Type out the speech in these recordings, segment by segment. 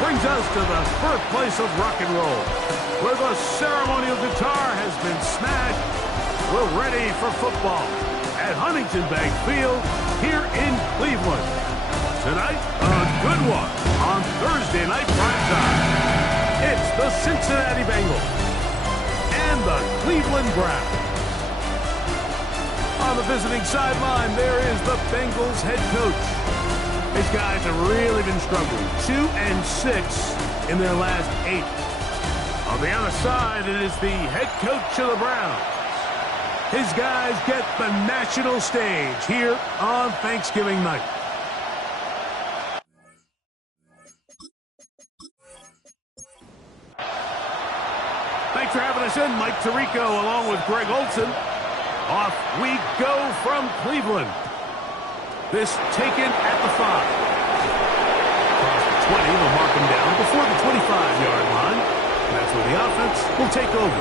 brings us to the birthplace of rock and roll, where the ceremonial guitar has been smashed. We're ready for football at Huntington Bank Field here in Cleveland. Tonight, a good one on Thursday night primetime. It's the Cincinnati Bengals and the Cleveland Browns. On the visiting sideline, there is the Bengals head coach. These guys have really been struggling. 2-6 in their last 8. On the other side, it is the head coach of the Browns. His guys get the national stage here on Thanksgiving night. Thanks for having us in. Mike Tirico along with Greg Olson. Off we go from Cleveland. This taken at the 5. Across the 20, they'll mark him down before the 25-yard line. And that's where the offense will take over.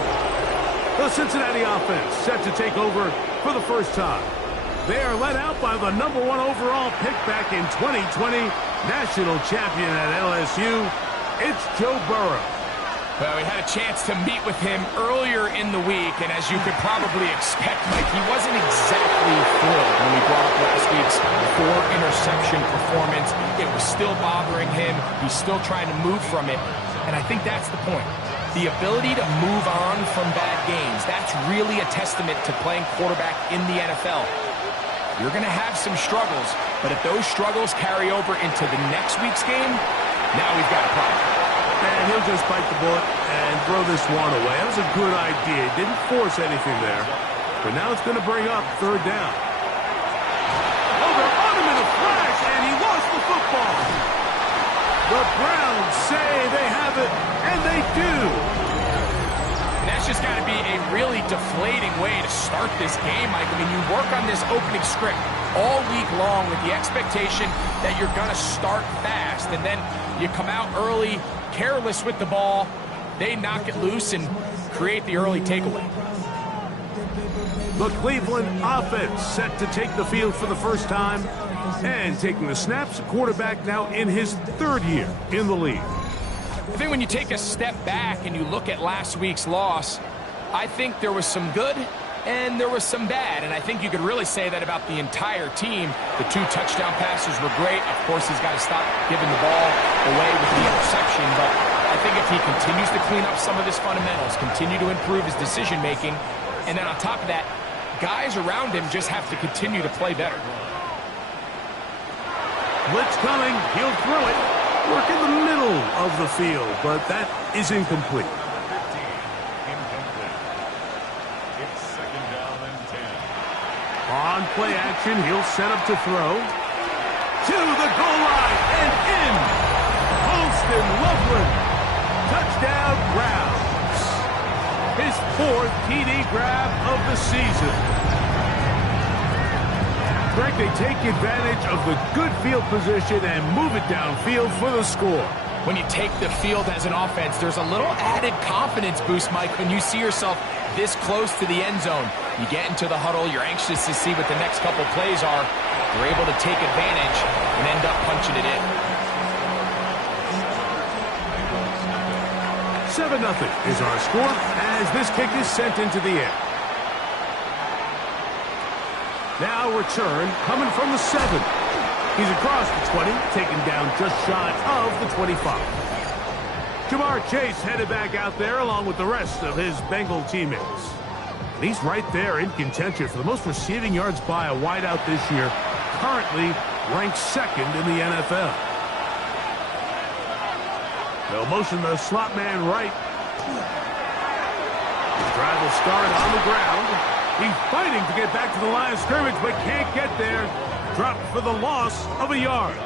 The Cincinnati offense set to take over for the first time. They are led out by the #1 overall pick back in 2020, national champion at LSU. It's Joe Burrow. Well, we had a chance to meet with him earlier in the week, and as you could probably expect, Mike, he wasn't exactly thrilled when we brought up last week's 4-interception performance. It was still bothering him. He's still trying to move from it, and I think that's the point. The ability to move on from bad games, that's really a testament to playing quarterback in the NFL. You're going to have some struggles, but if those struggles carry over into the next week's game, now we've got a problem. And he'll just bite the bullet and throw this one away. That was a good idea. Didn't force anything there. But now it's going to bring up 3rd down. Oh, they're on him in a flash, and he lost the football. The Browns say they have it, and they do. And that's just got to be a really deflating way to start this game, Mike. I mean, you work on this opening script all week long with the expectation that you're going to start fast, and then you come out early, careless with the ball, they knock it loose and create the early takeaway. The Cleveland offense set to take the field for the first time, and taking the snaps, quarterback now in his 3rd year in the league. I think when you take a step back and you look at last week's loss, I think there was some good and there was some bad, and I think you could really say that about the entire team. The 2 touchdown passes were great. Of course, he's got to stop giving the ball away with the interception, but I think if he continues to clean up some of his fundamentals, continue to improve his decision-making, and then on top of that, guys around him just have to continue to play better. Blitz coming. He'll throw it. Work in the middle of the field, but that is incomplete. On play action, he'll set up to throw. To the goal line and in. Holston Loveland. Touchdown Browns. His 4th TD grab of the season. Greg, they take advantage of the good field position and move it downfield for the score. When you take the field as an offense, there's a little added confidence boost, Mike, when you see yourself this close to the end zone. You get into the huddle, you're anxious to see what the next couple plays are. You're able to take advantage and end up punching it in. 7-0 is our score as this kick is sent into the air. Now return coming from the 7. He's across the 20, taken down just shy of the 25. Jamar Chase headed back out there along with the rest of his Bengal teammates. And he's right there in contention for the most receiving yards by a wideout this year, currently ranked 2nd in the NFL. They'll motion the slot man right. The drive will start on the ground. He's fighting to get back to the line of scrimmage, but can't get there. Dropped for the loss of a yard.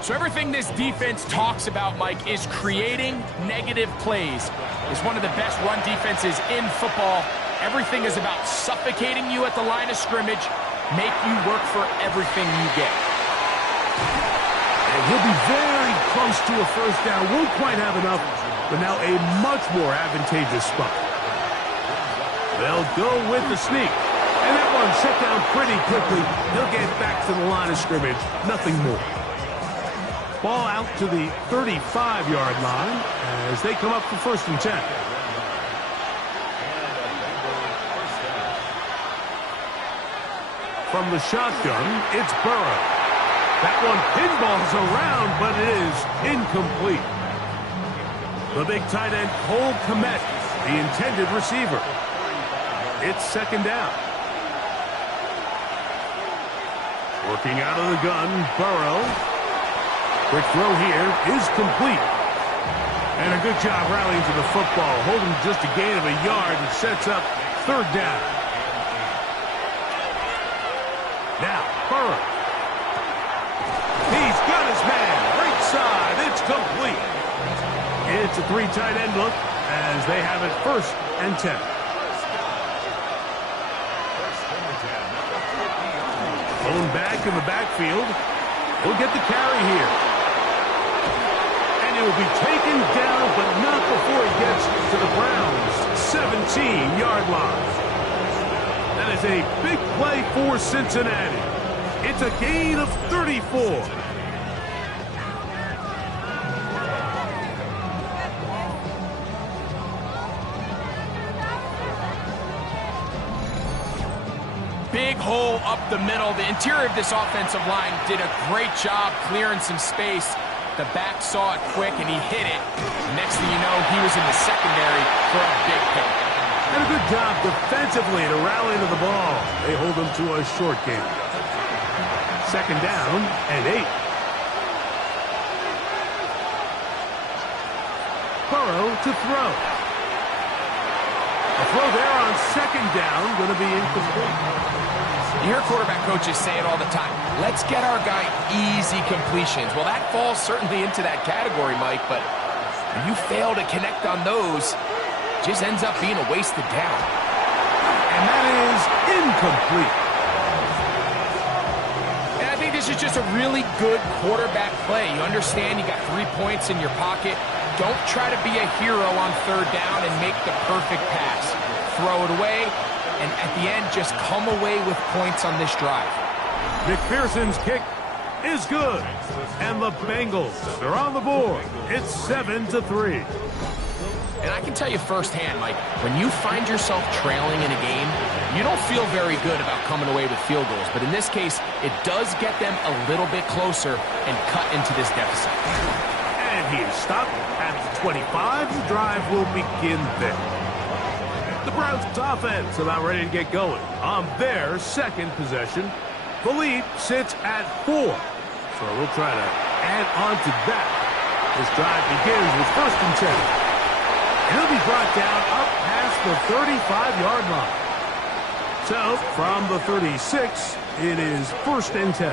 So everything this defense talks about, Mike, is creating negative plays. It's one of the best run defenses in football. Everything is about suffocating you at the line of scrimmage, make you work for everything you get. And he'll be very close to a first down. Won't quite have enough, but now a much more advantageous spot. They'll go with the sneak. And that one shut down pretty quickly. He'll get back to the line of scrimmage. Nothing more. Ball out to the 35-yard line as they come up for 1st and 10. From the shotgun, it's Burrow. That one pinballs around, but it is incomplete. The big tight end, Cole Kmet, the intended receiver. It's 2nd down. Working out of the gun, Burrow. Quick throw here is complete. And a good job rallying to the football, holding just a gain of a yard and sets up 3rd down. Now, Burrow. He's got his man. Right side. It's complete. It's a 3 tight end look as they have it 1st and 10. Going back in the backfield. He'll get the carry here. And he will be taken down, but not before he gets to the Browns' 17-yard line. That is a big play for Cincinnati. It's a gain of 34. Big hole up the middle. The interior of this offensive line did a great job clearing some space. The back saw it quick, and he hit it. Next thing you know, he was in the secondary for a big pick. And a good job defensively to rally to the ball. They hold them to a short game. 2nd down and 8. Burrow to throw. A throw there on 2nd down, going to be incomplete. You hear quarterback coaches say it all the time. Let's get our guy easy completions. Well, that falls certainly into that category, Mike, but when you fail to connect on those, it just ends up being a wasted down. And that is incomplete. And I think this is just a really good quarterback play. You understand you got 3 points in your pocket. Don't try to be a hero on 3rd down and make the perfect pass. Throw it away, and at the end, just come away with points on this drive. McPherson's kick is good. And the Bengals are on the board. It's 7-3. And I can tell you firsthand, Mike, when you find yourself trailing in a game, you don't feel very good about coming away with field goals. But in this case, it does get them a little bit closer and cut into this deficit. And he is stopped at the 25. The drive will begin there. The Browns offense about ready to get going on their 2nd possession. The lead sits at 4. So we'll try to add on to that. This drive begins with 1st and 10. He'll be brought down up past the 35-yard line. So from the 36, it is 1st and 10.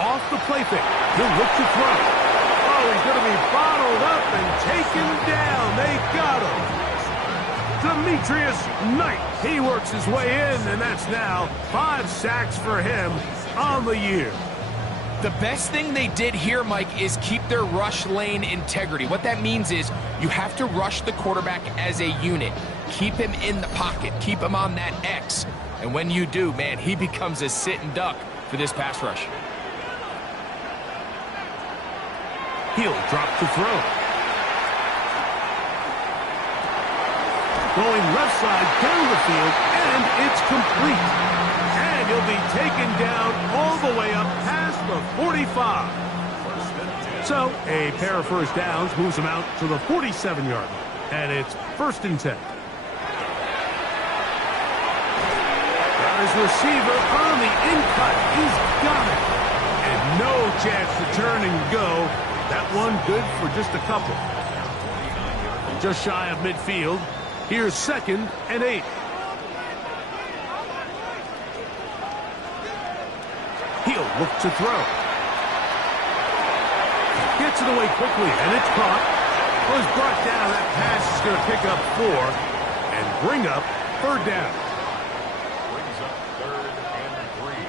Off the play fake. He'll look to throw. Oh, he's going to be bottled up and taken down. They got him. Demetrius Knight. He works his way in, and that's now 5 sacks for him on the year. The best thing they did here, Mike, is keep their rush lane integrity. What that means is you have to rush the quarterback as a unit. Keep him in the pocket. Keep him on that X. And when you do, man, he becomes a sit and duck for this pass rush. He'll drop to throw. Going left side down the field, and it's complete. And he'll be taken down all the way up past the 45. So a pair of 1st downs moves him out to the 47-yard line. And it's 1st and 10. Got his receiver on the in-cut. He's got it. And no chance to turn and go. That one good for just a couple. Just shy of midfield. Here's 2nd and 8. He'll look to throw. Gets it away quickly, and it's caught. Was brought down. That pass is going to pick up 4 and bring up 3rd down. Brings up 3rd and 3.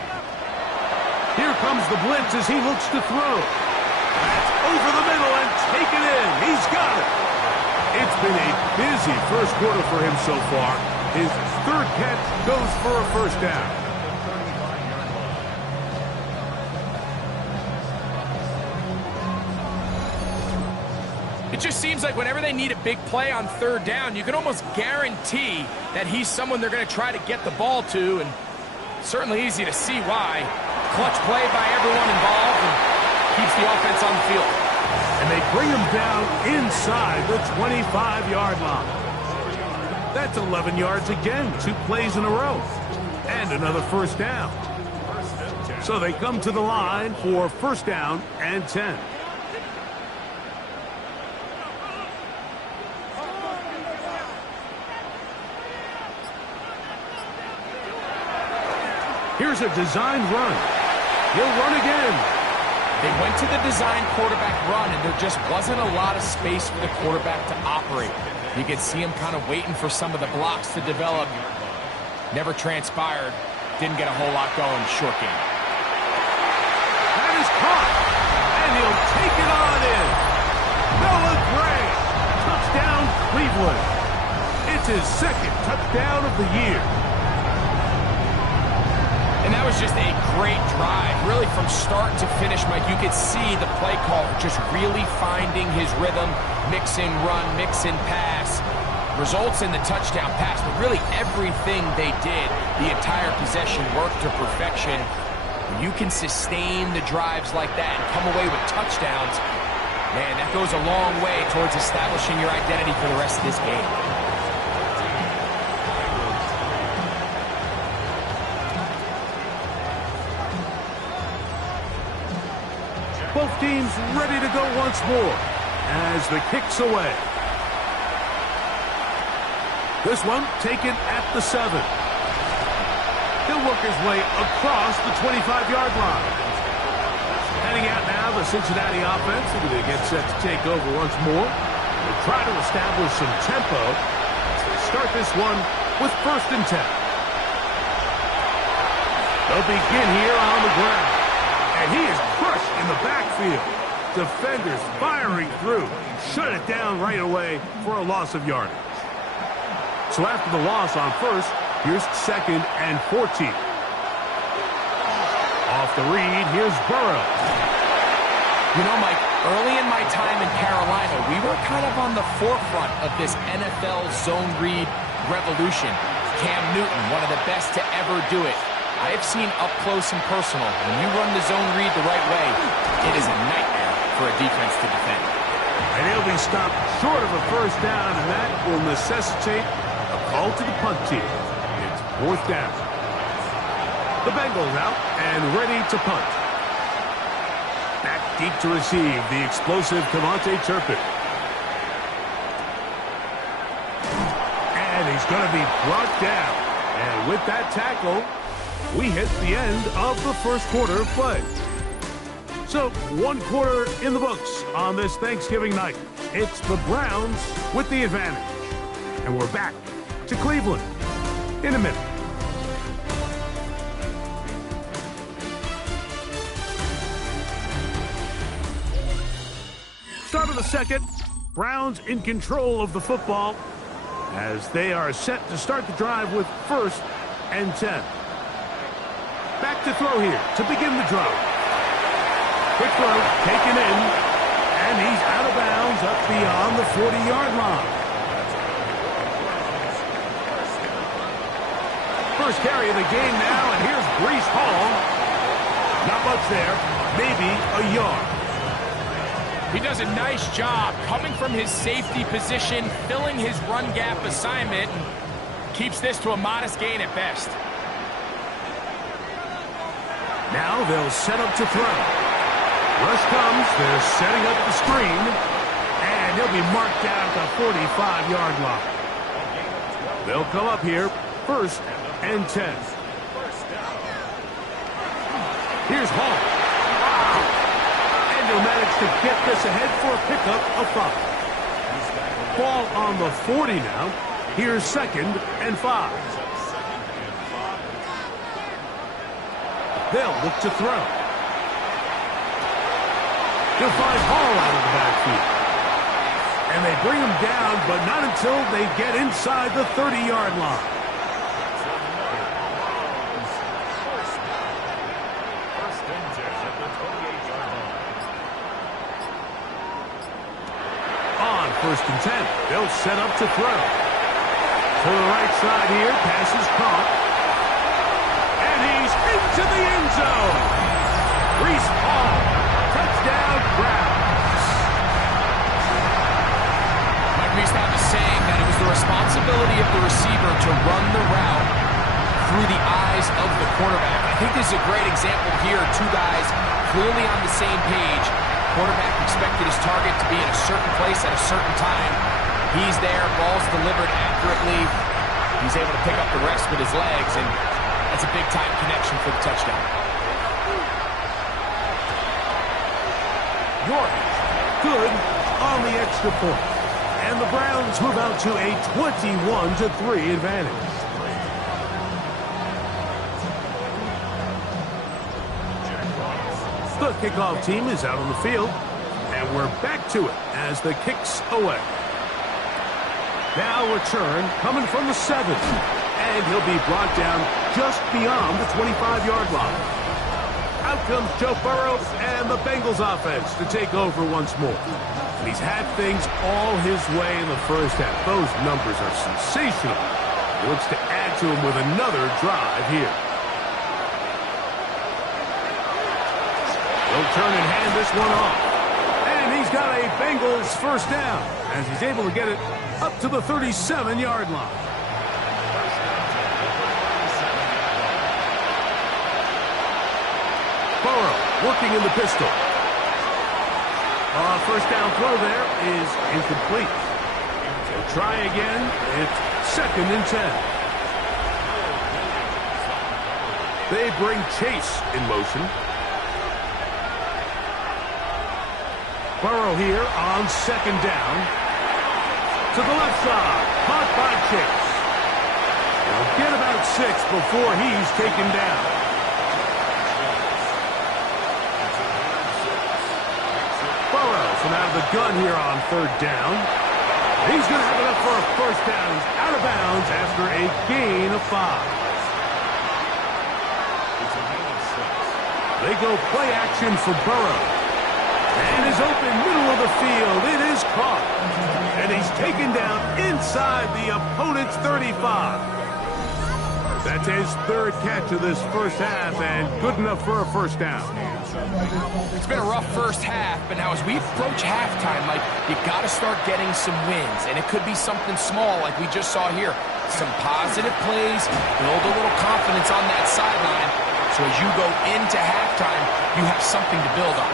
Here comes the blitz as he looks to throw. That's over the middle and taken in. He's got it. It's been a busy 1st quarter for him so far. His 3rd catch goes for a 1st down. It just seems like whenever they need a big play on third down, you can almost guarantee that he's someone they're going to try to get the ball to, and certainly easy to see why. Clutch play by everyone involved and keeps the offense on the field. And they bring him down inside the 25-yard line. That's 11 yards again, 2 plays in a row. And another first down. So they come to the line for first down and 10. Here's a designed run. He'll run again. They went to the design quarterback run, and there just wasn't a lot of space for the quarterback to operate. You could see him kind of waiting for some of the blocks to develop. Never transpired. Didn't get a whole lot going. Short game. That is caught. And he'll take it on in. Noah Gray. Touchdown, Cleveland. It's his second touchdown of the year. And that was just a great drive. Really from start to finish, Mike, you could see the play call just really finding his rhythm, mixing run, mixing pass. Results in the touchdown pass, but really everything they did, the entire possession worked to perfection. When you can sustain the drives like that and come away with touchdowns, man, that goes a long way towards establishing your identity for the rest of this game. Both teams ready to go once more as the kick's away. This one taken at the 7. He'll work his way across the 25-yard line. Heading out now, the Cincinnati offense, and they get set to take over once more. They try to establish some tempo as they start this one with first and 10. They'll begin here on the ground. And he is crushed in the backfield. Defenders firing through. Shut it down right away for a loss of yardage. So after the loss on first, here's second and 14. Off the read, here's Burrow. You know, Mike, early in my time in Carolina, we were kind of on the forefront of this NFL zone read revolution. Cam Newton, one of the best to ever do it. I have seen up close and personal, when you run the zone read the right way, it is a nightmare for a defense to defend. And he'll be stopped short of a first down, and that will necessitate a call to the punt team. It's fourth down. The Bengals out and ready to punt. Back deep to receive the explosive Cavante Turpin. And he's going to be brought down. And with that tackle, we hit the end of the first quarter of play. So, one quarter in the books on this Thanksgiving night. It's the Browns with the advantage. And we're back to Cleveland in a minute. Start of the second. Browns in control of the football as they are set to start the drive with first and 10. Back to throw here to begin the drive. Quick throw, taken in, and he's out of bounds up beyond the 40-yard line. First carry of the game now, and here's Breece Hall. Not much there, maybe a yard. He does a nice job coming from his safety position, filling his run gap assignment, and keeps this to a modest gain at best. Now they'll set up to throw. Rush comes. They're setting up the screen. And he'll be marked down at the 45-yard line. They'll come up here first and 10. Here's Hall. And he'll manage to get this ahead for a pickup of 5. Ball on the 40 now. Here's second and 5. They'll look to throw. He'll find Hall out of the backfield. And they bring him down, but not until they get inside the 30-yard line. first and 10. They'll set up to throw. To the right side here, pass is caught. And he's into the end zone. Brees Hall, touchdown, Browns. Mike Reese had a saying that it was the responsibility of the receiver to run the route through the eyes of the quarterback. I think this is a great example here. Two guys clearly on the same page. Quarterback expected his target to be in a certain place at a certain time. He's there, ball's delivered accurately. He's able to pick up the rest with his legs, and that's a big-time connection for the touchdown. York, good on the extra point. And the Browns move out to a 21-3 advantage. The kickoff team is out on the field, and we're back to it as the kick's away. Now return coming from the 7, and he'll be brought down just beyond the 25-yard line. Out comes Joe Burrow and the Bengals offense to take over once more. And he's had things all his way in the first half. Those numbers are sensational. He looks to add to them with another drive here. He'll turn and hand this one off. And he's got a Bengals first down as he's able to get it up to the 37-yard line. Burrow working in the pistol. First down throw there is incomplete. He'll try again. It's 2nd and 10. They bring Chase in motion. Burrow here on 2nd down. To the left side. Caught by Chase. He'll get about 6 before he's taken down. Burrow from out of the gun here on 3rd down. He's going to have it up for a first down. He's out of bounds after a gain of 5. They go play action for Burrow. And is open middle of the field. It is caught. And he's taken down inside the opponent's 35. That's his 3rd catch of this first half, and good enough for a first down. It's been a rough first half, but now as we approach halftime, Mike, you got to start getting some wins. And it could be something small like we just saw here. Some positive plays, build a little confidence on that sideline. So as you go into halftime, you have something to build on.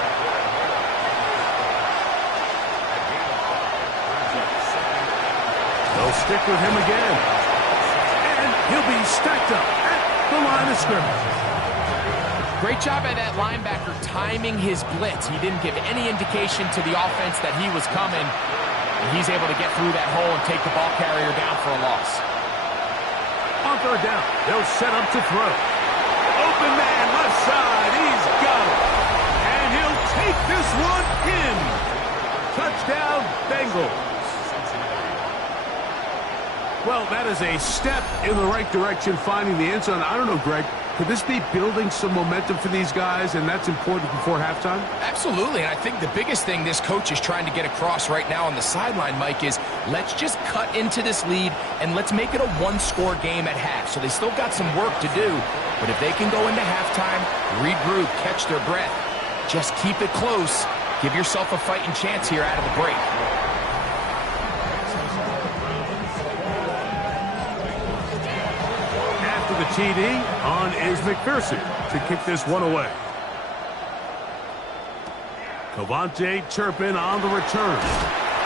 They'll stick with him again. And he'll be stacked up at the line of scrimmage. Great job by that linebacker timing his blitz. He didn't give any indication to the offense that he was coming. And he's able to get through that hole and take the ball carrier down for a loss. On 3rd down, they'll set up to throw. Open man, left side, he's got it. And he'll take this one in. Touchdown, Bengals. Well, that is a step in the right direction, finding the end zone. I don't know, Greg, could this be building some momentum for these guys, and that's important before halftime? Absolutely, and I think the biggest thing this coach is trying to get across right now on the sideline, Mike, is let's just cut into this lead, and let's make it a one-score game at half. So they still got some work to do, but if they can go into halftime, regroup, catch their breath, just keep it close, give yourself a fighting chance here out of the break. The TD on is McPherson to kick this one away. Cavante Turpin on the return.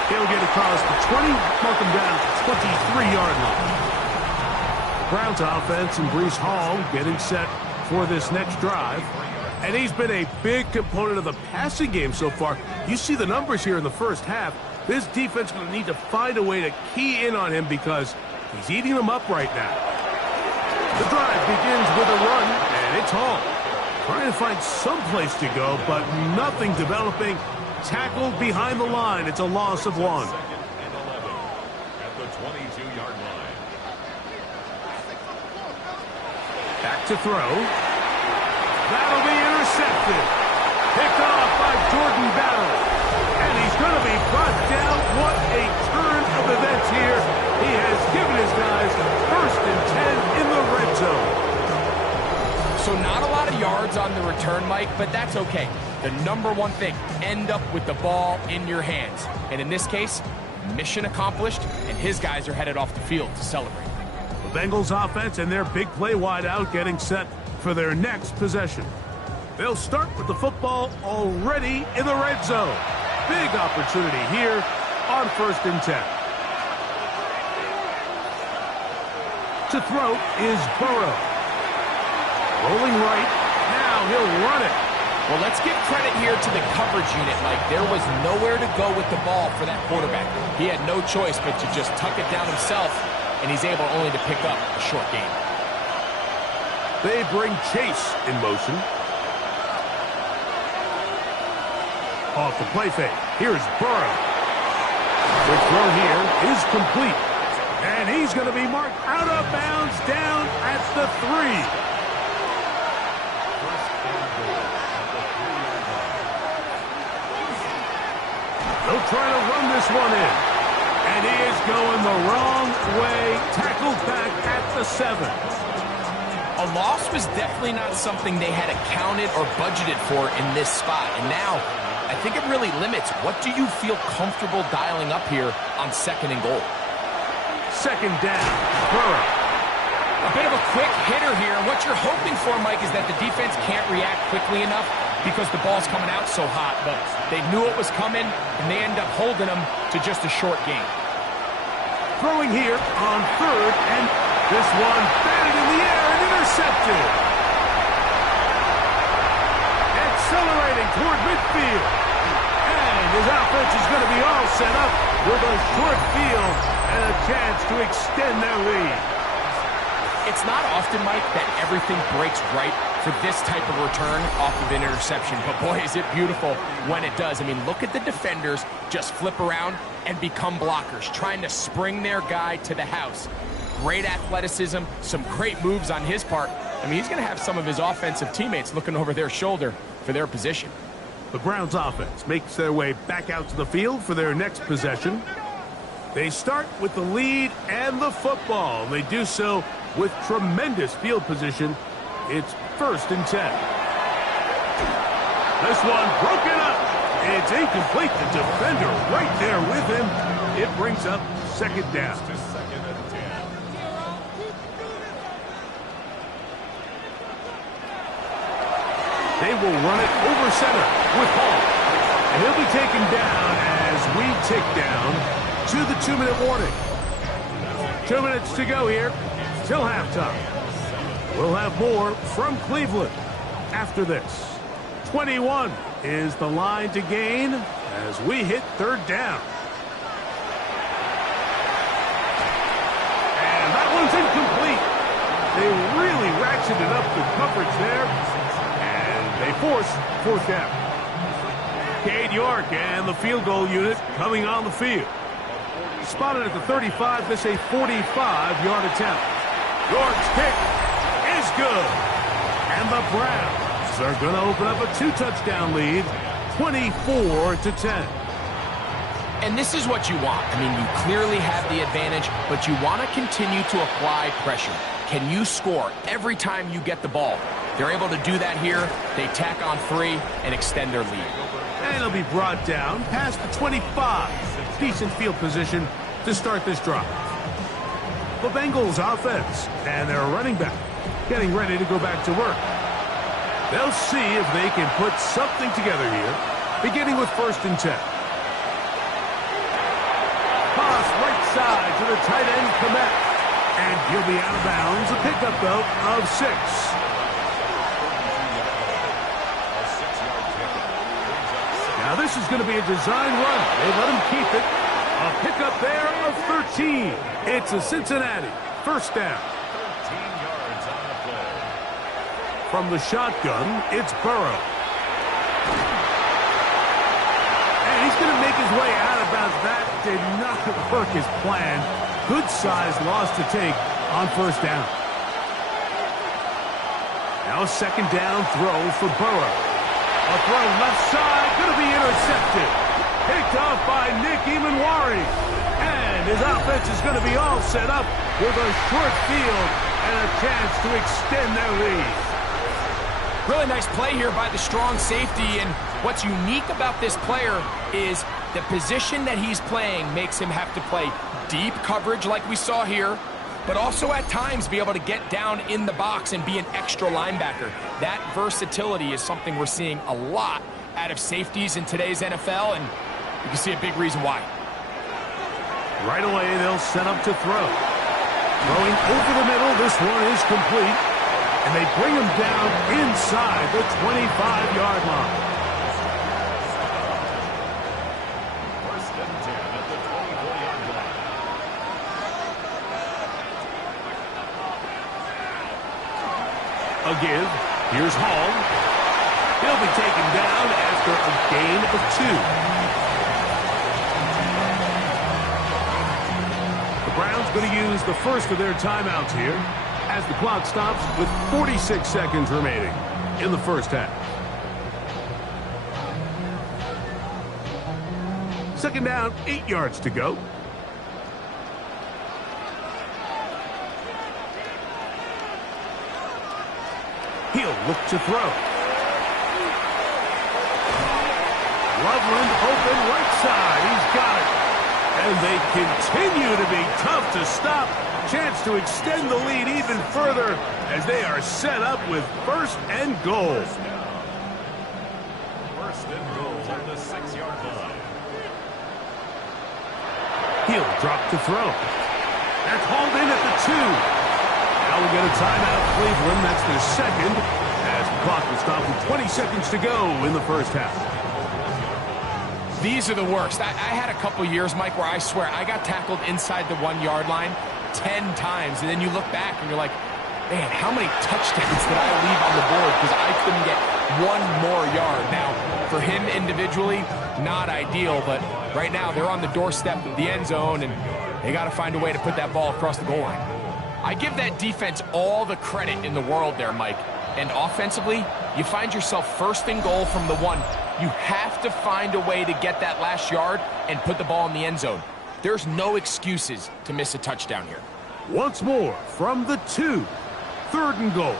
He'll get across the 20, mark him down at the 23-yard line. Browns offense and Brees Hall getting set for this next drive. And he's been a big component of the passing game so far. You see the numbers here in the first half. This defense is going to need to find a way to key in on him because he's eating them up right now. The drive begins with a run, and it's Hall. Trying to find some place to go, but nothing developing. Tackled behind the line. It's a loss of 1. 2nd and 11 at the 22-yard line. Back to throw. That'll be intercepted. Picked off by Jordan Battle. And he's going to be brought down. What a on the return, Mike, but that's okay. The number one thing, end up with the ball in your hands. And in this case, mission accomplished, and his guys are headed off the field to celebrate. The Bengals offense and their big play wideout getting set for their next possession. They'll start with the football already in the red zone. Big opportunity here on 1st and 10. To throw is Burrow. Rolling right. Now he'll run it. Well, let's give credit here to the coverage unit, Mike. There was nowhere to go with the ball for that quarterback. He had no choice but to just tuck it down himself, and he's able only to pick up a short gain. They bring Chase in motion. Off the play fake. Here's Burrow. The throw here is complete. And he's going to be marked out of bounds down at the 3. They'll try to run this one in. And he is going the wrong way. Tackled back at the 7. A loss was definitely not something they had accounted or budgeted for in this spot. And now, I think it really limits what do you feel comfortable dialing up here on 2nd and goal. 2nd down. Burrow. A bit of a quick hitter here. What you're hoping for, Mike, is that the defense can't react quickly enough because the ball's coming out so hot. But they knew it was coming, and they end up holding them to just a short gain. Throwing here on 3rd, and this one batted in the air and intercepted. Accelerating toward midfield. And his offense is going to be all set up with a short field and a chance to extend their lead. It's not often, Mike, that everything breaks right for this type of return off of an interception. But boy, is it beautiful when it does. I mean, look at the defenders just flip around and become blockers, trying to spring their guy to the house. Great athleticism, some great moves on his part. I mean, he's going to have some of his offensive teammates looking over their shoulder for their position. The Browns offense makes their way back out to the field for their next possession. They start with the lead and the football. They do so with tremendous field position. It's 1st and 10. This one broken up. It's incomplete. The defender right there with him. It brings up 2nd down. To 2nd and 10. They will run it over center with Hall. And he'll be taken down as we tick down to the 2-minute warning. 2 minutes to go here till halftime. We'll have more from Cleveland after this. 21 is the line to gain as we hit 3rd down. And that one's incomplete. They really ratcheted up the coverage there. And they force 4th down. Cade York and the field goal unit coming on the field. Spotted at the 35, this a 45-yard attempt. York's kick is good. And the Browns are going to open up a 2-touchdown lead, 24-10. And this is what you want. I mean, you clearly have the advantage, but you want to continue to apply pressure. Can you score every time you get the ball? They're able to do that here. They tack on 3 and extend their lead. And it'll be brought down past the 25. Decent field position to start this drive. The Bengals offense and their running back getting ready to go back to work. They'll see if they can put something together here, beginning with 1st and 10. Pass right side to the tight end, Komet. And he'll be out of bounds. A pickup, though, of 6. Now this is going to be a design run. They let him keep it. A pickup there of 13. It's a Cincinnati 1st down. 13 yards on the play. From the shotgun, it's Burrow. And he's going to make his way out of bounds. That did not work as planned. Good size loss to take on 1st down. Now a 2nd down throw for Burrow. A throw left side, going to be intercepted. Picked off by Nick Emanwari. And his offense is going to be all set up with a short field and a chance to extend their lead. Really nice play here by the strong safety, and what's unique about this player is the position that he's playing makes him have to play deep coverage like we saw here, but also at times be able to get down in the box and be an extra linebacker. That versatility is something we're seeing a lot out of safeties in today's NFL, and you can see a big reason why. Right away, they'll set up to throw. Throwing over the middle, this one is complete. And they bring him down inside the 25-yard line. First and 10 at the 24-yard line. A give. Here's Hall. He'll be taken down after a gain of 2. The Browns going to use the first of their timeouts here as the clock stops with 46 seconds remaining in the first half. Second down, 8 yards to go. He'll look to throw. Loveland open right side. He's got it. And they continue to be tough to stop. Chance to extend the lead even further as they are set up with first and goal. First and goal on the 6-yard line. He'll drop to throw. That's hauled in at the 2. Now we get a timeout, Cleveland. That's their second as the clock will stop with 20 seconds to go in the first half. These are the worst. I had a couple years, Mike, where I swear I got tackled inside the 1-yard line 10 times, and then you look back and you're like, man, how many touchdowns did I leave on the board because I couldn't get one more yard? Now, for him individually, not ideal, but right now they're on the doorstep of the end zone, and they got to find a way to put that ball across the goal line. I give that defense all the credit in the world there, Mike, and offensively, you find yourself first and goal from the 1. You have to find a way to get that last yard and put the ball in the end zone. There's no excuses to miss a touchdown here. Once more from the 2. Third and goal.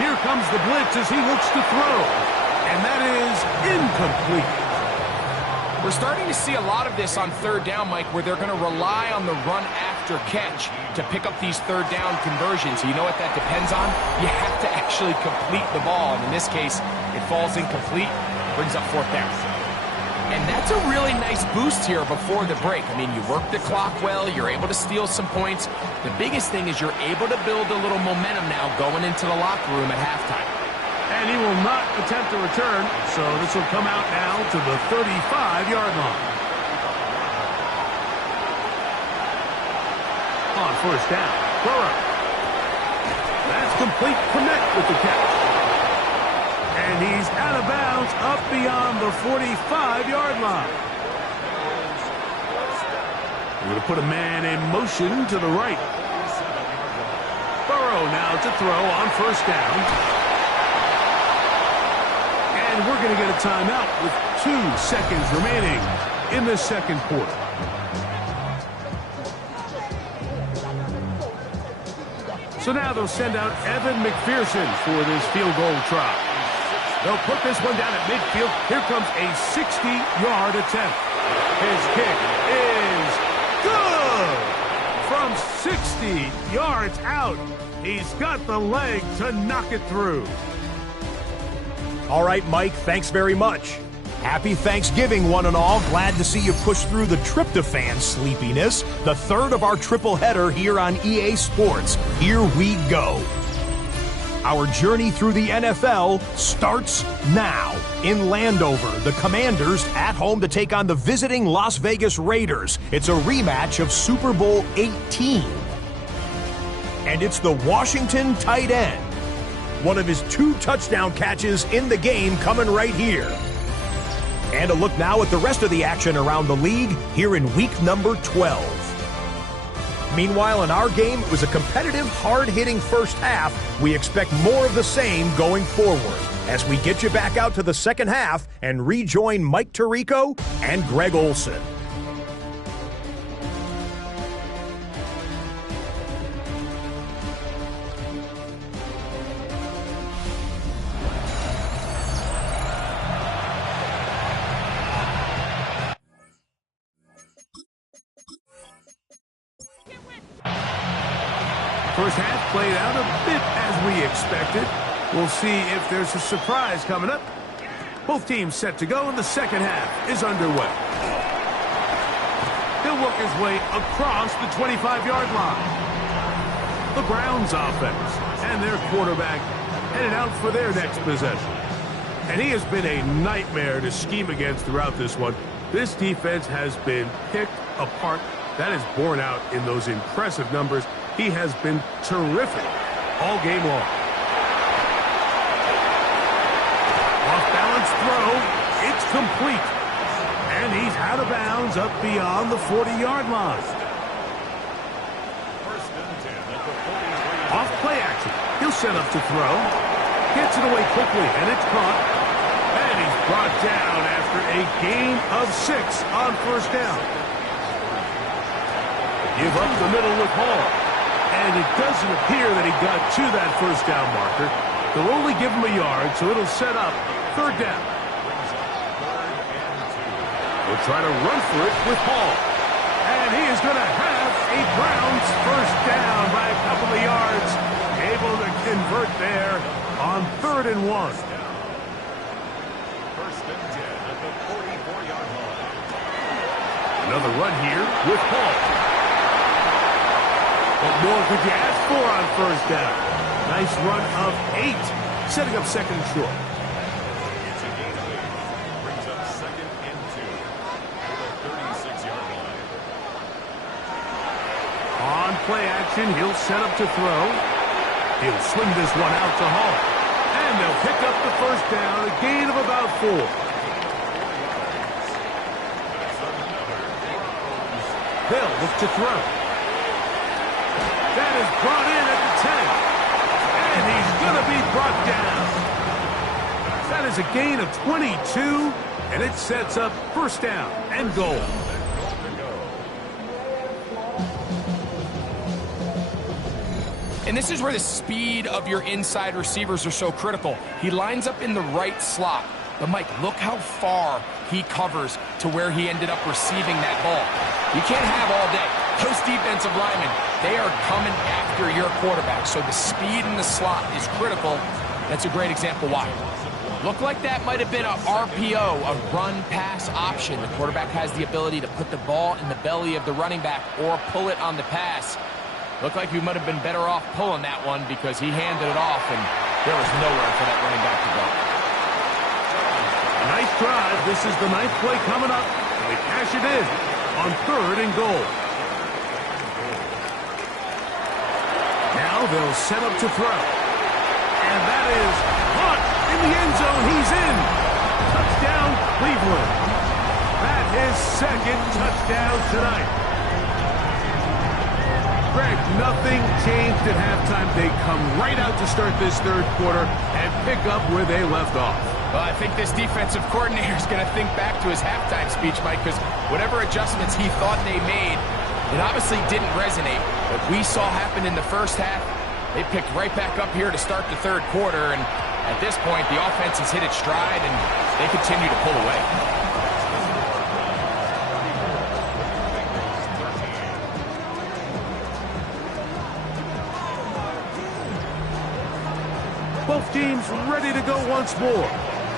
Here comes the blitz as he looks to throw. And that is incomplete. We're starting to see a lot of this on third down, Mike, where they're going to rely on the run after catch to pick up these third down conversions. You know what that depends on? You have to actually complete the ball. And in this case, it falls incomplete, brings up fourth down. And that's a really nice boost here before the break. I mean, you work the clock well, you're able to steal some points. The biggest thing is you're able to build a little momentum now going into the locker room at halftime. And he will not attempt to return, so this will come out now to the 35-yard line. On first down, Burrow. That's complete. Connect with the catch. And he's out of bounds up beyond the 45-yard line. We're going to put a man in motion to the right. Burrow now to throw on first down. And we're going to get a timeout with 2 seconds remaining in the second quarter. So now they'll send out Evan McPherson for this field goal try. They'll put this one down at midfield. Here comes a 60-yard attempt. His kick is good! From 60 yards out, he's got the leg to knock it through. All right, Mike, thanks very much. Happy Thanksgiving, one and all. Glad to see you push through the tryptophan sleepiness. The third of our triple header here on EA Sports. Here we go. Our journey through the NFL starts now. In Landover, the Commanders at home to take on the visiting Las Vegas Raiders. It's a rematch of Super Bowl 18. And it's the Washington tight end. One of his 2 touchdown catches in the game coming right here. And a look now at the rest of the action around the league here in week number 12. Meanwhile, in our game, it was a competitive, hard-hitting first half. We expect more of the same going forward as we get you back out to the second half and rejoin Mike Tirico and Greg Olson. played out a bit as we expected. We'll see if there's a surprise coming up. Both teams set to go, and the second half is underway. He'll work his way across the 25-yard line. The Browns offense and their quarterback headed out for their next possession. And he has been a nightmare to scheme against throughout this one. This defense has been picked apart. That is borne out in those impressive numbers. He has been terrific all game long. Off-balance throw. It's complete. And he's out of bounds up beyond the 40-yard line. Off play action. He'll set up to throw. Gets it away quickly, and it's caught. And he's brought down after a gain of 6 on first down. Give up the middle with Hall. And it doesn't appear that he got to that first down marker. They'll only give him a yard, so it'll set up third down. We'll try to run for it with Hall. And he is going to have a Browns first down by a couple of yards. Able to convert there on 3rd and 1. First and 10 at the 44-yard line. Another run here with Hall. What more could you ask for on first down? Nice run of 8, setting up second and short. It's a gain of 8. Brings up 2nd and 2 at the 36-yard line. On play action, he'll set up to throw. He'll swing this one out to Hall. And they'll pick up the first down, a gain of about 4. They'll look to throw. That is brought in at the 10. And he's going to be brought down. That is a gain of 22, and it sets up first down and goal. And this is where the speed of your inside receivers are so critical. He lines up in the right slot. But, Mike, look how far he covers to where he ended up receiving that ball. You can't have all day. Those defensive linemen, they are coming after your quarterback. So the speed in the slot is critical. That's a great example why. Looked like that might have been a RPO, a run-pass option. The quarterback has the ability to put the ball in the belly of the running back or pull it on the pass. Looked like you might have been better off pulling that one because he handed it off, and there was nowhere for that running back to go. A nice drive. This is the 9th play coming up. They cash it in on 3rd and goal. Now they'll set up to throw. And that is caught in the end zone. He's in. Touchdown, Cleveland. That is 2nd touchdown tonight. Greg, nothing changed at halftime. They come right out to start this 3rd quarter and pick up where they left off. Well, I think this defensive coordinator is going to think back to his halftime speech, Mike, because whatever adjustments he thought they made, it obviously didn't resonate. What we saw happen in the first half, they picked right back up here to start the 3rd quarter, and at this point, the offense has hit its stride, and they continue to pull away. Both teams ready to go once more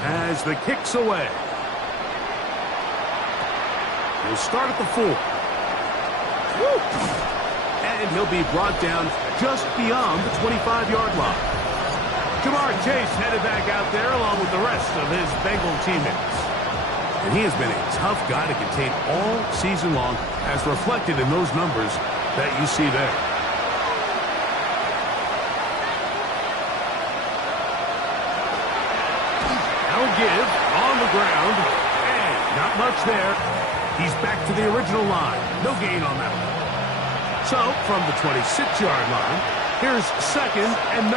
as the kick's away. We'll start at the 4. Woo! And he'll be brought down just beyond the 25-yard line. Jamar Chase headed back out there along with the rest of his Bengal teammates. And he has been a tough guy to contain all season long, as reflected in those numbers that you see there. Give on the ground, and not much there. He's back to the original line. No gain on that one. So, from the 26-yard line, here's 2nd and 9.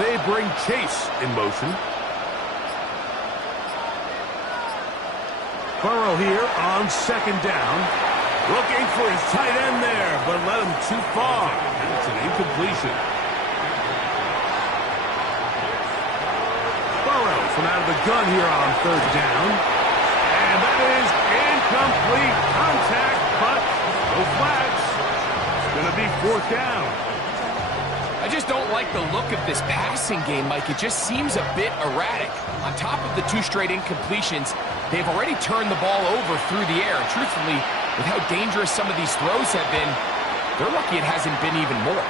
They bring Chase in motion. Burrow here on 2nd down. Looking for his tight end there, but led him too far. It's an incompletion. Burrow from out of the gun here on 3rd down. And that is Incomplete contact, but no flags. It's going to be fourth down. I just don't like the look of this passing game, Mike. It just seems a bit erratic. On top of the 2 straight incompletions, they've already turned the ball over through the air. And truthfully, with how dangerous some of these throws have been, they're lucky it hasn't been even more.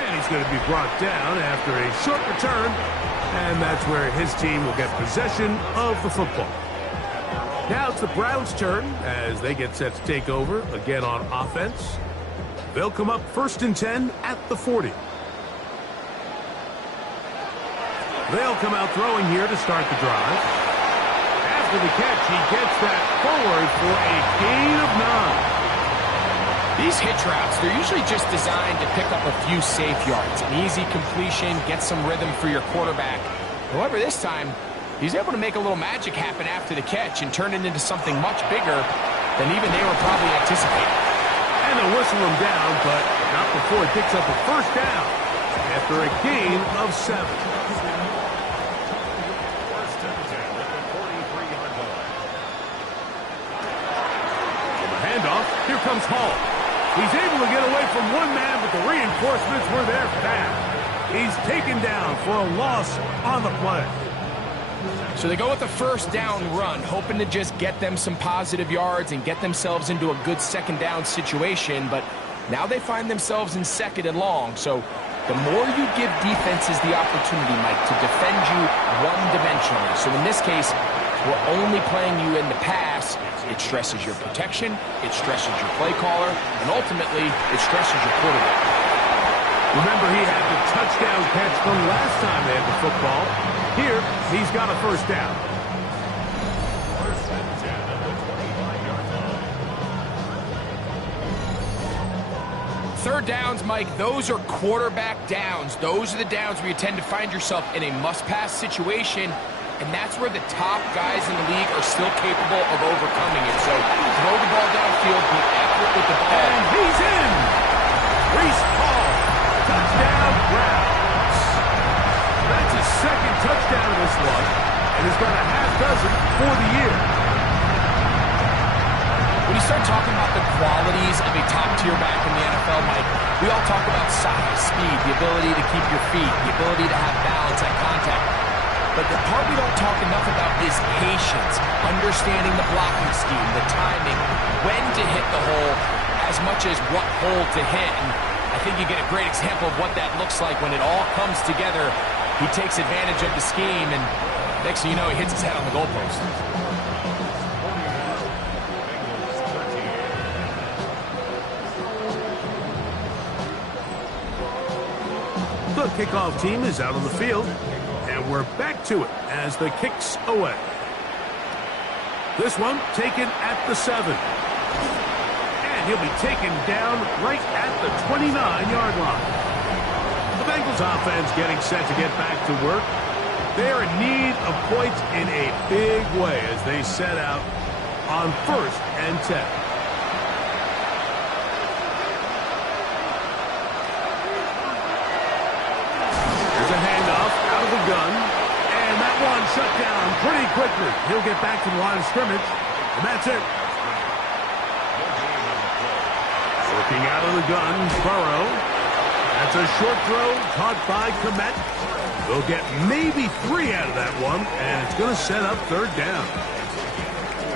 And he's going to be brought down after a short return. And that's where his team will get possession of the football. Now it's the Browns' turn as they get set to take over again on offense. They'll come up 1st and 10 at the 40. They'll come out throwing here to start the drive. After the catch, he gets that forward for a gain of 9. These hitch routes, they're usually just designed to pick up a few safe yards. An easy completion, get some rhythm for your quarterback. However, this time, he's able to make a little magic happen after the catch and turn it into something much bigger than even they were probably anticipating. And they'll whistle him down, but not before he picks up a first down after a gain of 7. First and 10 at the 43-yard line. On the handoff, here comes Hall. He's able to get away from one man, but the reinforcements were there fast. He's taken down for a loss on the play. So they go with a first down run, hoping to just get them some positive yards and get themselves into a good second down situation. But now they find themselves in 2nd and long. So the more you give defenses the opportunity, Mike, to defend you one-dimensionally. So in this case, we're only playing you in the pass. It stresses your protection, it stresses your play caller, and ultimately, it stresses your quarterback. Remember, he had the touchdown catch the last time they had the football. Here, he's got a first down. First and 10 at the 25-yard line. Third downs, Mike, those are quarterback downs. Those are the downs where you tend to find yourself in a must-pass situation, and that's where the top guys in the league are still capable of overcoming it. So throw the ball downfield, be accurate with the ball. And he's in! Reese Hall, touchdown Browns. That's his 2nd touchdown of this one, and he's got a half dozen for the year. When you start talking about the qualities of a top-tier back in the NFL, Mike, we all talk about size, speed, the ability to keep your feet, the ability to have balance at contact. But the part we don't talk enough about is patience, understanding the blocking scheme, the timing, when to hit the hole, as much as what hole to hit. And I think you get a great example of what that looks like when it all comes together. He takes advantage of the scheme, and next thing you know, he hits his head on the goalpost. The kickoff team is out on the field, and we're back to it as the kick's away. This one taken at the 7. And he'll be taken down right at the 29-yard line. The Bengals offense getting set to get back to work. They are in need of points in a big way as they set out on 1st and 10. Gun, and that one shut down pretty quickly. He'll get back to the line of scrimmage, and that's it. Working out of the gun, Burrow. That's a short throw caught by Komet. They'll get maybe 3 out of that one, and it's going to set up 3rd down.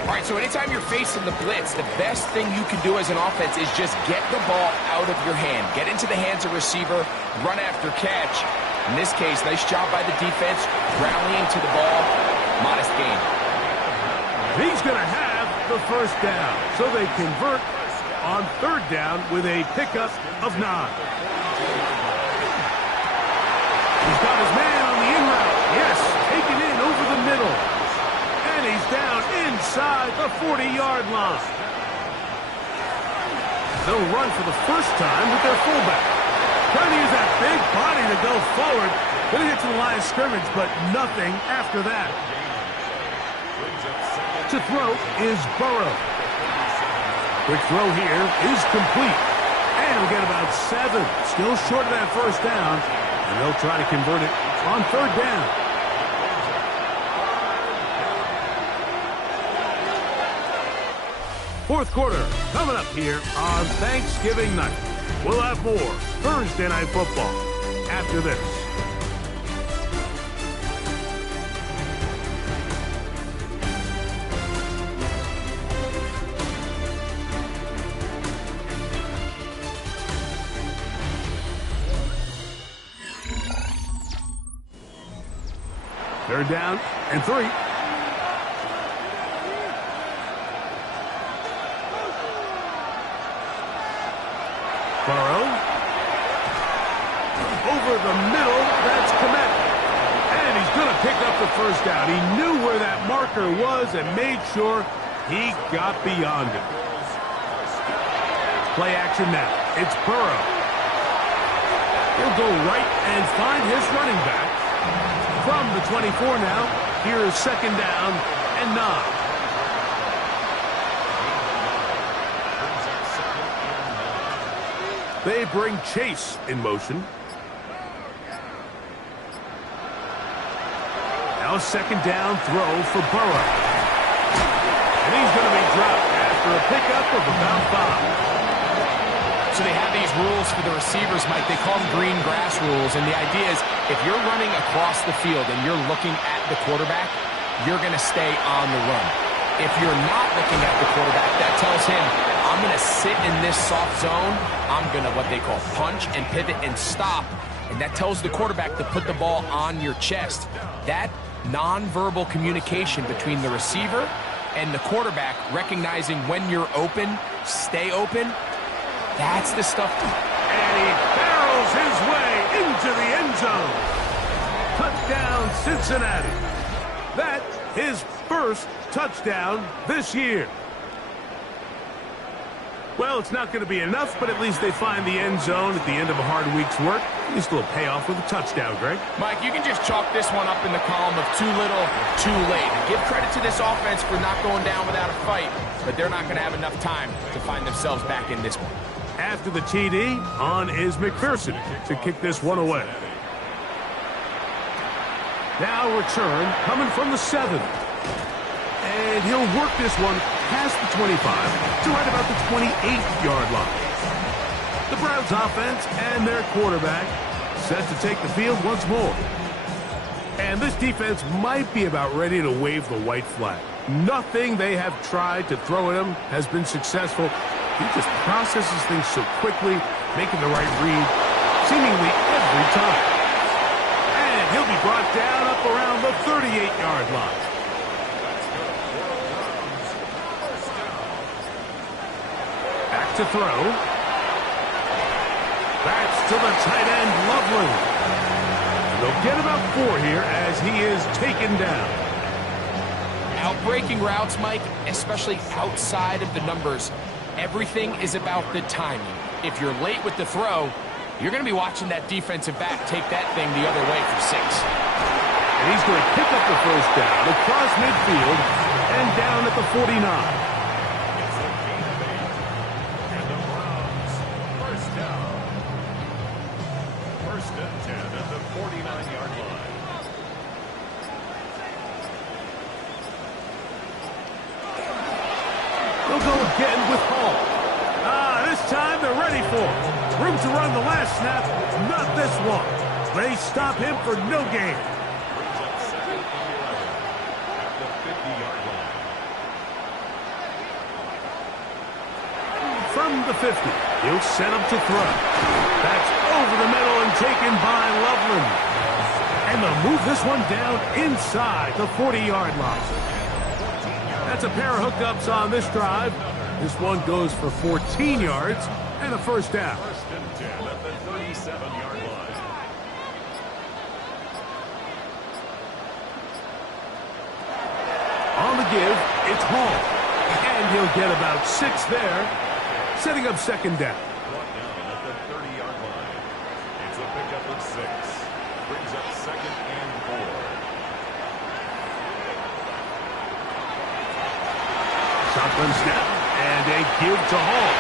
All right, so anytime you're facing the blitz, the best thing you can do as an offense is just get the ball out of your hand. Get into the hands of receiver, run after catch. In this case, nice job by the defense, rallying to the ball. Modest gain. He's going to have the first down, so they convert on 3rd down with a pickup of 9. He's got his man on the in route. Yes, taken in over the middle. And he's down inside the 40-yard line. They'll run for the first time with their fullback. Trying to use that big body to go forward. Gonna get to the line of scrimmage, but nothing after that. To throw is Burrow. Quick throw here is complete. And he'll get about 7. Still short of that first down. And they'll try to convert it on 3rd down. Fourth quarter coming up here on Thanksgiving night. We'll have more Thursday Night Football after this. Third down and 3. Burrow. Over the middle, that's Komet. And he's going to pick up the first down. He knew where that marker was and made sure he got beyond it. Play action now. It's Burrow. He'll go right and find his running back. From the 24 now, here is second down and 9. They bring Chase in motion. Now second down throw for Burrow. And he's going to be dropped after a pickup of about 5. So they have these rules for the receivers, Mike. They call them green grass rules. And the idea is if you're running across the field and you're looking at the quarterback, you're going to stay on the run. If you're not looking at the quarterback, that tells him, I'm going to sit in this soft zone. I'm going to what they call punch and pivot and stop. And that tells the quarterback to put the ball on your chest. That nonverbal communication between the receiver and the quarterback, recognizing when you're open, stay open, that's the stuff. And he barrels his way into the end zone. Touchdown, Cincinnati. That his first touchdown this year. Well, it's not going to be enough, but at least they find the end zone at the end of a hard week's work. At least a little payoff with a touchdown, Greg. Mike, you can just chalk this one up in the column of too little, too late. Give credit to this offense for not going down without a fight, but they're not going to have enough time to find themselves back in this one. After the TD, on is McPherson to kick this one away. Now return coming from the 7. And he'll work this one past the 25 to right about the 28-yard line. The Browns offense and their quarterback set to take the field once more. And this defense might be about ready to wave the white flag. Nothing they have tried to throw at him has been successful. He just processes things so quickly, making the right read seemingly every time. And he'll be brought down up around the 38-yard line. Back to throw. That's to the tight end, Loveland. And they'll get about 4 here as he is taken down. Outbreaking routes, Mike, especially outside of the numbers, everything is about the timing. If you're late with the throw, you're going to be watching that defensive back take that thing the other way for 6. And he's going to pick up the first down across midfield and down at the 49. And the Browns, first down. First and 10 at the 49-yard line. They'll go again with Hall. This time they're ready for it. Room to run the last snap, not this one. They stop him for no gain. Brings up second and 11 at the 50-yard line. From the 50, he'll set him to throw. That's over the middle and taken by Loveland. And they'll move this one down inside the 40-yard line. That's a pair of hookups on this drive. This one goes for 14 yards and a first down. First and 10 at the 37-yard line. On the give, it's Hall. And he'll get about 6 there, setting up second down. Brought down at the 30-yard line. It's a pickup of 6. Brings up second and 4. Shotgun snap and a give to Hall.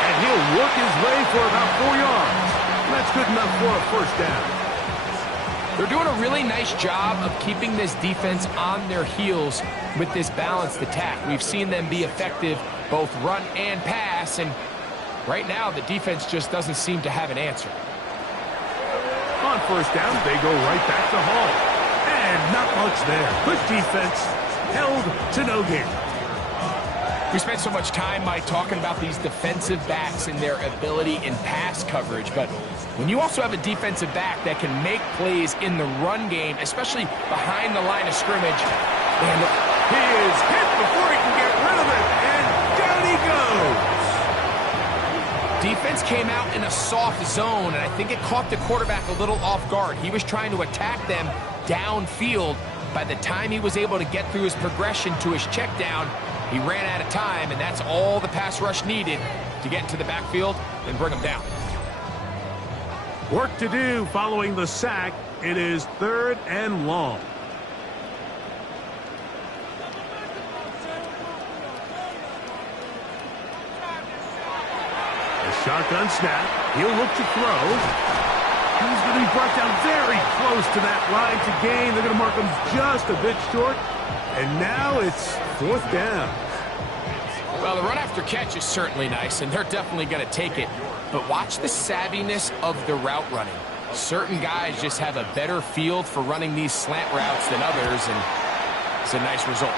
And he'll work his way for about 4 yards. That's good enough for a first down. They're doing a really nice job of keeping this defense on their heels with this balanced attack. We've seen them be effective both run and pass, and right now the defense just doesn't seem to have an answer. On first down, they go right back to Hall. And not much there. Good defense, held to no gain. We spent so much time, Mike, talking about these defensive backs and their ability in pass coverage, but when you also have a defensive back that can make plays in the run game, especially behind the line of scrimmage, and he is hit before he can get rid of it, and down he goes. Defense came out in a soft zone, and I think it caught the quarterback a little off guard. He was trying to attack them downfield. By the time he was able to get through his progression to his check down, he ran out of time, and that's all the pass rush needed to get into the backfield and bring him down. Work to do following the sack. It is 3rd and long. A shotgun snap. He'll look to throw. He's going to be brought down very close to that line to gain. They're going to mark him just a bit short. And now it's 4th down. Well, the run after catch is certainly nice, and they're definitely going to take it. But watch the savviness of the route running. Certain guys just have a better field for running these slant routes than others, and it's a nice result.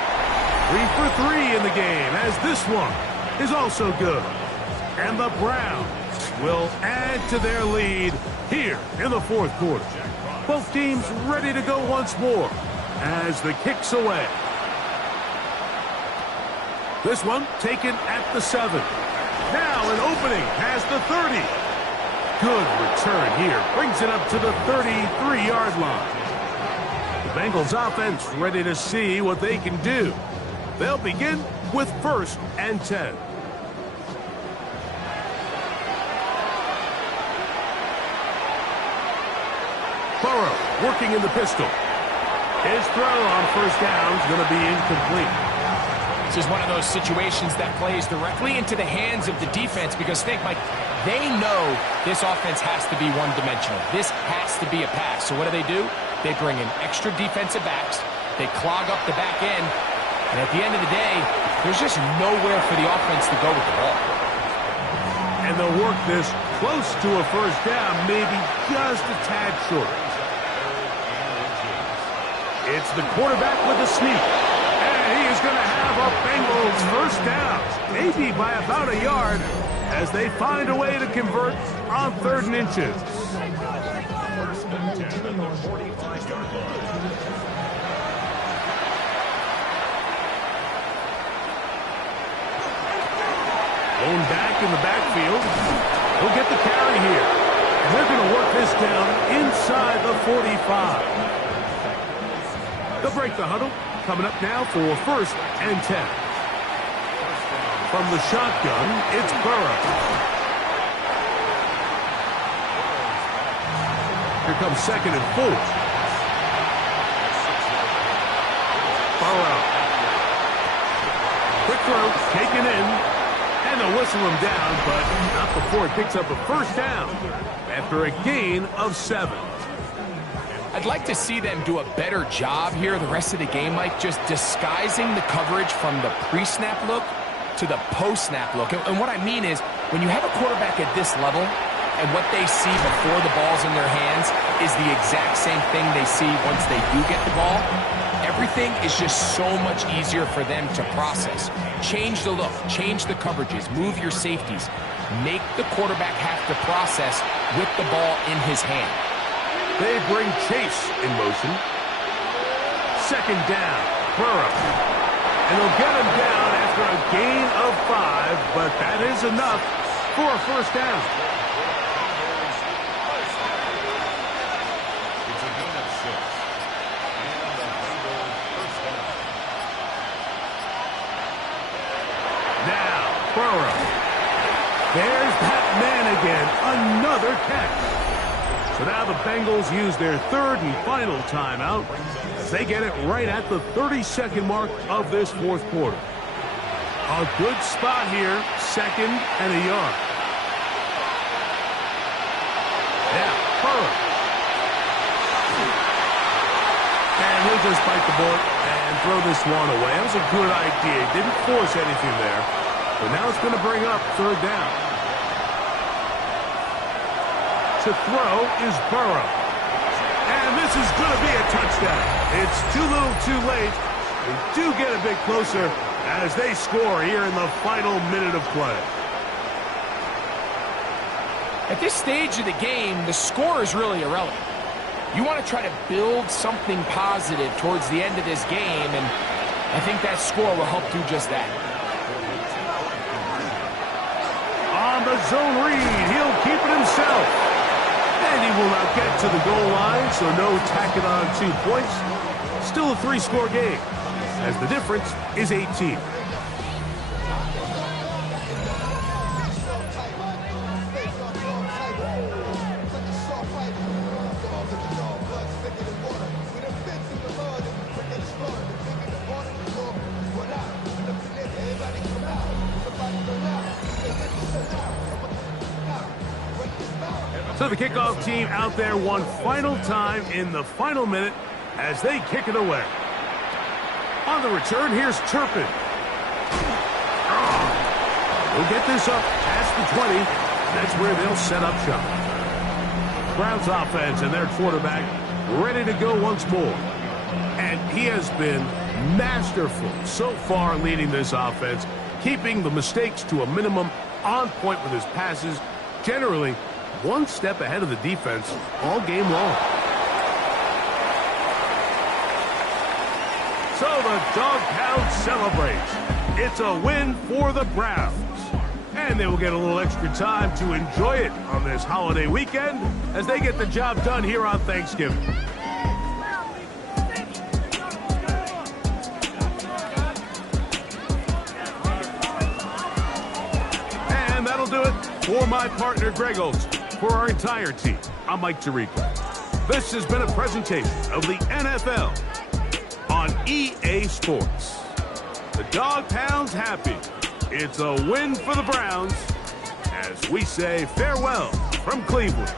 3 for 3 in the game, as this one is also good. And the Browns will add to their lead here in the 4th quarter. Both teams ready to go once more as the kick's away. This one taken at the 7. Now an opening past the 30. Good return here. Brings it up to the 33-yard line. The Bengals offense ready to see what they can do. They'll begin with 1st and 10. Burrow working in the pistol. His throw on first down is going to be incomplete. This is one of those situations that plays directly into the hands of the defense because, think, Mike, they know this offense has to be one-dimensional. This has to be a pass. So what do? They bring in extra defensive backs. They clog up the back end. And at the end of the day, there's just nowhere for the offense to go with the ball. And they'll work this close to a first down, maybe just a tad short. It's the quarterback with a sneak. And he is going to have a Bengals first down, maybe by about a yard, as they find a way to convert on 3rd and inches. Going back in the backfield. He'll get the carry here. And they're going to work this down inside the 45. They'll break the huddle. Coming up now for 1st and 10. From the shotgun, it's Burrow. Here comes 2nd and 4. Burrow. Quick throw, taken in. And they'll whistle him down, but not before it picks up a first down after a gain of 7. I'd like to see them do a better job here the rest of the game, Mike, just disguising the coverage from the pre-snap look to the post-snap look. And what I mean is, when you have a quarterback at this level and what they see before the ball's in their hands is the exact same thing they see once they do get the ball, everything is just so much easier for them to process. Change the look, change the coverages, move your safeties. Make the quarterback have to process with the ball in his hand. They bring Chase in motion. 2nd down, Burrow. And they'll get him down after a gain of 5, but that is enough for a first down. It's a gain of 6. And the Bengals first down. Now, Burrow. There's that man again. Another catch. So now the Bengals use their 3rd and final timeout as they get it right at the 32nd mark of this 4th quarter. A good spot here, 2nd and a yard. Now, Burrow. And he'll just bite the bullet and throw this one away. That was a good idea. Didn't force anything there. But now it's going to bring up third down. To throw is Burrow. And this is going to be a touchdown. It's too little too late. They do get a bit closer as they score here in the final minute of play. At this stage of the game, the score is really irrelevant. You want to try to build something positive towards the end of this game, and I think that score will help do just that. On the zone read, he'll keep it himself. And he will not get to the goal line, so no tacking on 2 points. Still a 3-score game, as the difference is 18. So the kickoff team out there one final time in the final minute as they kick it away. On the return, here's Turpin. We'll get this up past the 20. That's where they'll set up shop. Browns offense and their quarterback ready to go once more. And he has been masterful so far leading this offense, keeping the mistakes to a minimum, on point with his passes, generally one step ahead of the defense all game long. So the Dog Pound celebrates. It's a win for the Browns. And they will get a little extra time to enjoy it on this holiday weekend as they get the job done here on Thanksgiving. And that'll do it for my partner, Greg Olson. For our entire team, I'm Mike Tirico. This has been a presentation of the NFL on EA Sports. The Dog Pound's happy. It's a win for the Browns as we say farewell from Cleveland.